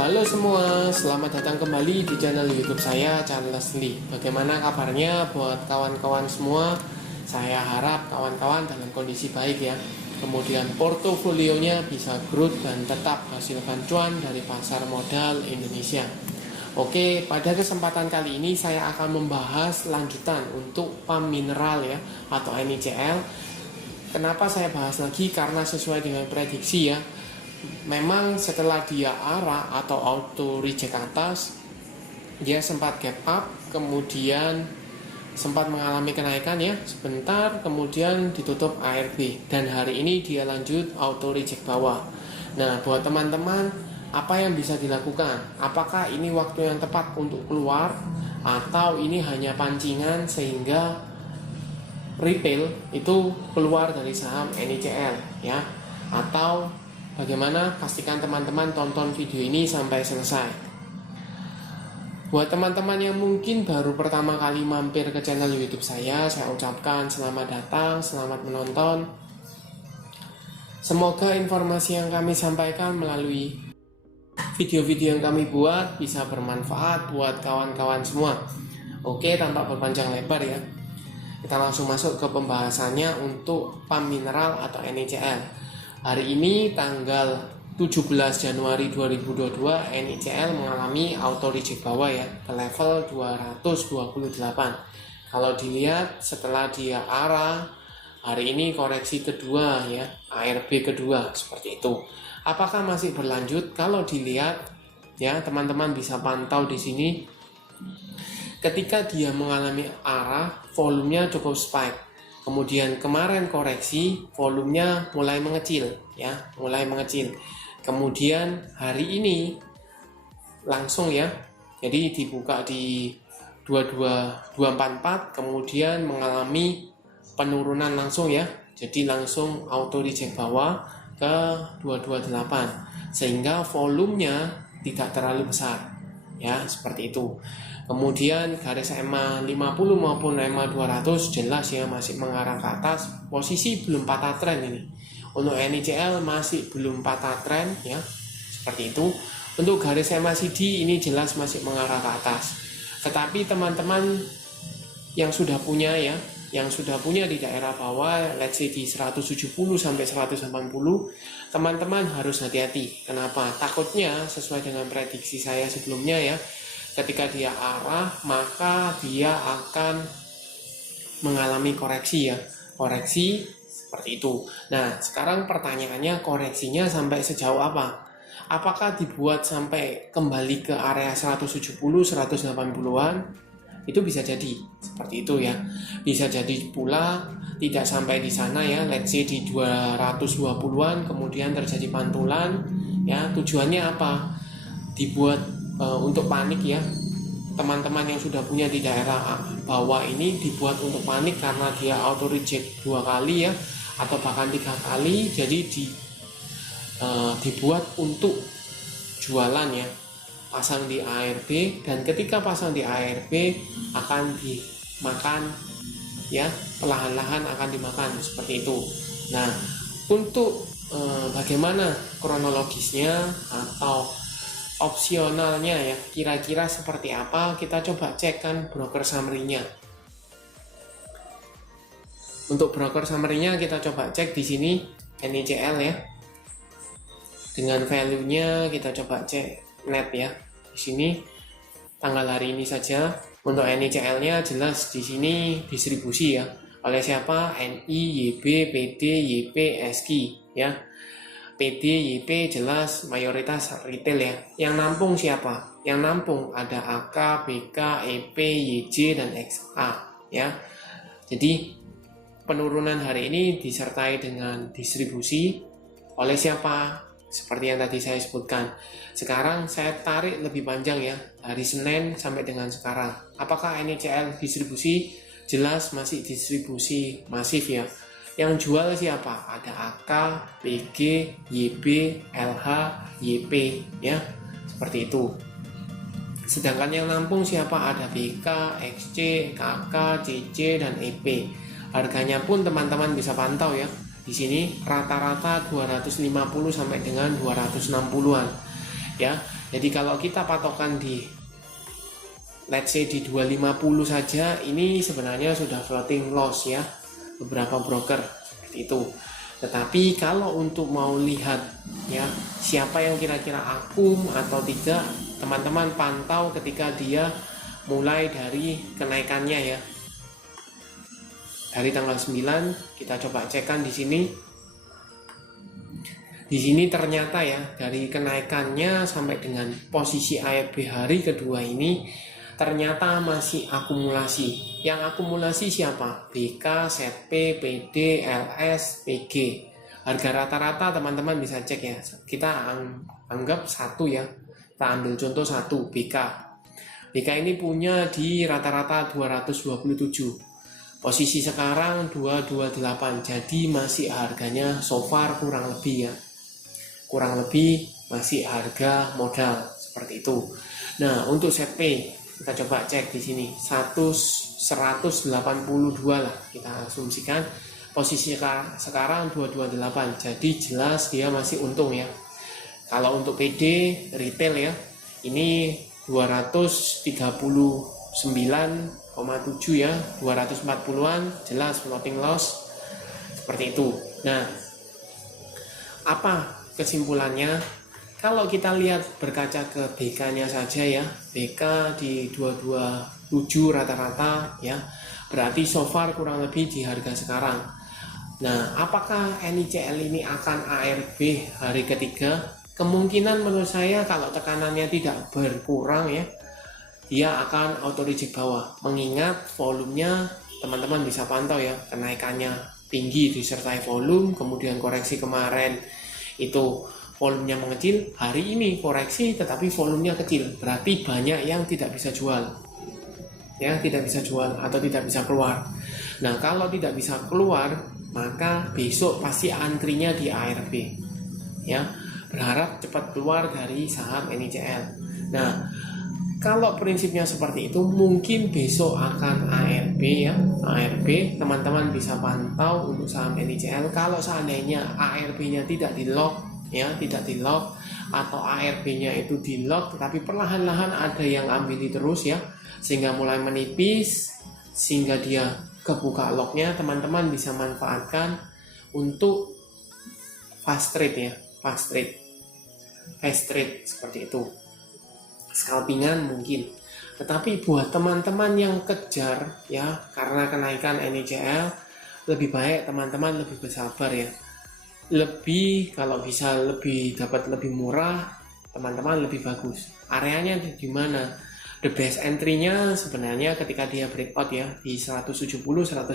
Halo semua, selamat datang kembali di channel YouTube saya, Charles Lee. Bagaimana kabarnya buat kawan-kawan semua? Saya harap kawan-kawan dalam kondisi baik ya. Kemudian portofolionya bisa growth dan tetap hasilkan cuan dari pasar modal Indonesia. Oke, pada kesempatan kali ini saya akan membahas lanjutan untuk PAM mineral ya, atau NICL. Kenapa saya bahas lagi? Karena sesuai dengan prediksi ya. Memang setelah dia arah atau auto reject atas, dia sempat gap up, kemudian sempat mengalami kenaikan ya sebentar, kemudian ditutup ARB, dan hari ini dia lanjut auto reject bawah. Nah, buat teman-teman, apa yang bisa dilakukan? Apakah ini waktu yang tepat untuk keluar, atau ini hanya pancingan sehingga retail itu keluar dari saham NICL ya? Atau bagaimana? Pastikan teman-teman tonton video ini sampai selesai. Buat teman-teman yang mungkin baru pertama kali mampir ke channel YouTube saya ucapkan selamat datang, selamat menonton. Semoga informasi yang kami sampaikan melalui video-video yang kami buat bisa bermanfaat buat kawan-kawan semua. Oke, tanpa berpanjang lebar ya, kita langsung masuk ke pembahasannya untuk PAM mineral atau NICL. Hari ini tanggal 17 Januari 2022 NICL mengalami auto reject bawah ya ke level 228. Kalau dilihat setelah dia arah, hari ini koreksi kedua ya, ARB kedua seperti itu. Apakah masih berlanjut? Kalau dilihat ya, teman-teman bisa pantau di sini. Ketika dia mengalami arah, volumenya cukup spike. Kemudian kemarin koreksi, volumenya mulai mengecil ya, mulai mengecil. Kemudian hari ini langsung ya, jadi dibuka di 22244, kemudian mengalami penurunan langsung ya. Jadi langsung auto reject bawah ke 228 sehingga volumenya tidak terlalu besar ya, seperti itu. Kemudian garis EMA 50 maupun EMA 200 jelas ya masih mengarah ke atas. Posisi belum patah tren ini. Untuk NICL masih belum patah tren ya, seperti itu. Untuk garis EMA CD ini jelas masih mengarah ke atas. Tetapi teman-teman yang sudah punya ya, yang sudah punya di daerah bawah, let's say di 170 sampai 180, teman-teman harus hati-hati. Kenapa? Takutnya sesuai dengan prediksi saya sebelumnya ya, ketika dia arah maka dia akan mengalami koreksi ya, koreksi seperti itu. Nah, sekarang pertanyaannya, koreksinya sampai sejauh apa? Apakah dibuat sampai kembali ke area 170 180-an? Itu bisa jadi seperti itu ya. Bisa jadi pula tidak sampai di sana ya, let's say di 220-an kemudian terjadi pantulan ya. Tujuannya apa? Dibuat untuk panik ya. Teman-teman yang sudah punya di daerah bawah ini dibuat untuk panik karena dia auto reject 2 kali ya, atau bahkan 3 kali. Jadi dibuat untuk jualan ya, pasang di ARB, dan ketika pasang di ARB akan dimakan ya, perlahan-lahan akan dimakan seperti itu. Nah, untuk bagaimana kronologisnya atau opsionalnya ya, kira-kira seperti apa, kita coba cek kan broker summary-nya. Untuk broker summary-nya kita coba cek di sini NICL ya. Dengan value-nya kita coba cek net ya. Di sini tanggal hari ini saja. Untuk NICL-nya jelas di sini distribusi ya. Oleh siapa? NI, YB, PD, YP, SKI ya. PD, YP jelas mayoritas retail ya. Yang nampung siapa? Yang nampung ada AK, BK, EP, YJ, dan XA ya. Jadi penurunan hari ini disertai dengan distribusi oleh siapa? Seperti yang tadi saya sebutkan. Sekarang saya tarik lebih panjang ya, hari Senin sampai dengan sekarang. Apakah NICL distribusi? Jelas masih distribusi masif ya. Yang jual siapa? Ada AK, BG, YB, LH, YP ya, seperti itu. Sedangkan yang nampung siapa? Ada BK, XC, KK, CC, dan EP. Harganya pun teman-teman bisa pantau ya. Di sini rata-rata 250 sampai dengan 260-an. Ya, Jadi kalau kita patokan di let's say di 250 saja, ini sebenarnya sudah floating loss ya, beberapa broker seperti itu. Tetapi kalau untuk mau lihat ya siapa yang kira-kira akum atau tidak, teman-teman pantau ketika dia mulai dari kenaikannya ya. Dari tanggal 9 kita coba cekkan di sini. Di sini ternyata ya dari kenaikannya sampai dengan posisi ARB hari kedua ini ternyata masih akumulasi. Yang akumulasi siapa? BK, ZP, PD, LS, PG. Harga rata-rata teman-teman bisa cek ya. Kita anggap satu ya. Kita ambil contoh satu BK. BK ini punya di rata-rata 227. Posisi sekarang 228. Jadi masih harganya so far kurang lebih ya. Kurang lebih masih harga modal seperti itu. Nah, untuk ZP kita coba cek di sini 182 lah kita asumsikan, posisi sekarang 228. Jadi jelas dia masih untung ya. Kalau untuk PD retail ya, ini 239,7 ya, 240-an jelas floating loss seperti itu. Nah, apa kesimpulannya? Kalau kita lihat berkaca ke BK-nya saja ya, BK di 227 rata-rata ya, berarti so far kurang lebih di harga sekarang. Nah, apakah NICL ini akan ARB hari ketiga? Kemungkinan menurut saya kalau tekanannya tidak berkurang ya, dia akan auto reject bawah. Mengingat volumenya teman-teman bisa pantau ya, kenaikannya tinggi disertai volume, kemudian koreksi kemarin itu volumenya mengecil, hari ini koreksi tetapi volumenya kecil, berarti banyak yang tidak bisa jual ya, tidak bisa jual atau tidak bisa keluar. Nah, kalau tidak bisa keluar maka besok pasti antrinya di ARB ya, berharap cepat keluar dari saham NICL. Nah, kalau prinsipnya seperti itu, mungkin besok akan ARB ya, ARB teman-teman bisa pantau untuk saham NICL. Kalau seandainya ARB-nya tidak di lock ya, tidak di lock atau ARB-nya itu di lock tetapi perlahan-lahan ada yang ambil terus ya, sehingga mulai menipis sehingga dia kebuka locknya, teman-teman bisa manfaatkan untuk fast trade ya, fast trade seperti itu, scalpingan mungkin. Tetapi buat teman-teman yang kejar ya karena kenaikan NICL, lebih baik teman-teman lebih bersabar ya, lebih kalau bisa lebih dapat lebih murah, teman-teman lebih bagus. Areanya di mana? The best entry-nya sebenarnya ketika dia breakout ya di 170 180.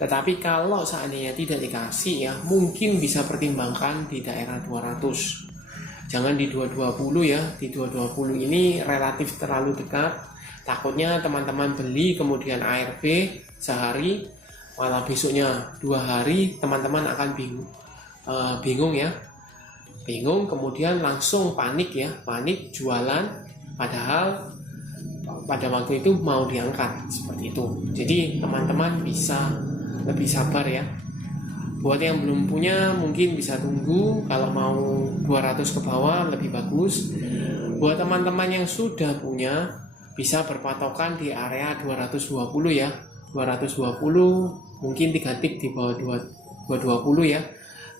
Tetapi kalau seandainya tidak dikasih ya, mungkin bisa pertimbangkan di daerah 200. Jangan di 220 ya. Di 220 ini relatif terlalu dekat. Takutnya teman-teman beli kemudian ARB sehari, malah besoknya 2 hari teman-teman akan bingung ya, bingung kemudian langsung panik ya, panik jualan padahal pada waktu itu mau diangkat seperti itu. Jadi teman-teman bisa lebih sabar ya. Buat yang belum punya mungkin bisa tunggu, kalau mau 200 ke bawah lebih bagus. Buat teman-teman yang sudah punya bisa berpatokan di area 220 ya, 220 mungkin 3 tik di bawah 220 ya,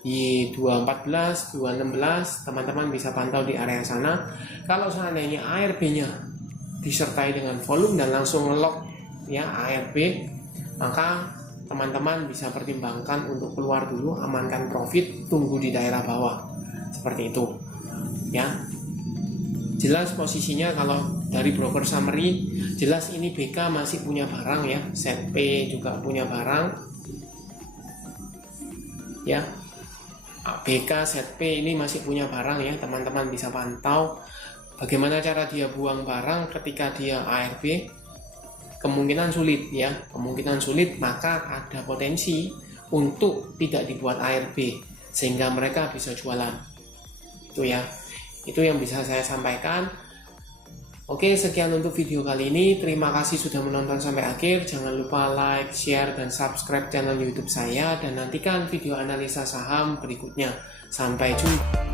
di 214, 216 teman-teman bisa pantau di area sana. Kalau seandainya ARB-nya disertai dengan volume dan langsung ngelock ya ARB, maka teman-teman bisa pertimbangkan untuk keluar dulu, amankan profit, tunggu di daerah bawah seperti itu ya. Jelas posisinya kalau dari broker summary jelas ini BK masih punya barang ya, ZP juga punya barang ya, BK, ZP ini masih punya barang ya, teman-teman bisa pantau bagaimana cara dia buang barang ketika dia ARB. Kemungkinan sulit ya, kemungkinan sulit, maka ada potensi untuk tidak dibuat ARB sehingga mereka bisa jualan. Itu ya, itu yang bisa saya sampaikan. Oke, sekian untuk video kali ini. Terima kasih sudah menonton sampai akhir. Jangan lupa like, share, dan subscribe channel YouTube saya, dan nantikan video analisa saham berikutnya. Sampai jumpa.